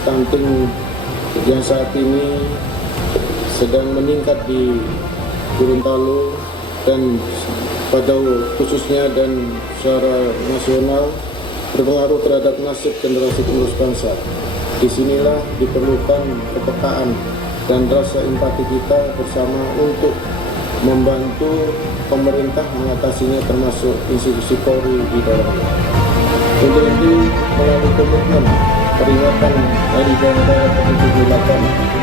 stunting yang saat ini sedang meningkat di Gorontalo dan pada khususnya dan secara nasional berpengaruh terhadap nasib generasi penerus bangsa. Disinilah diperlukan kepekaan dan rasa empati kita bersama untuk membantu pemerintah mengatasinya, termasuk institusi Polri di dalamnya. Untuk itu, melalui komitmen peringatan Hari Ganda ke-78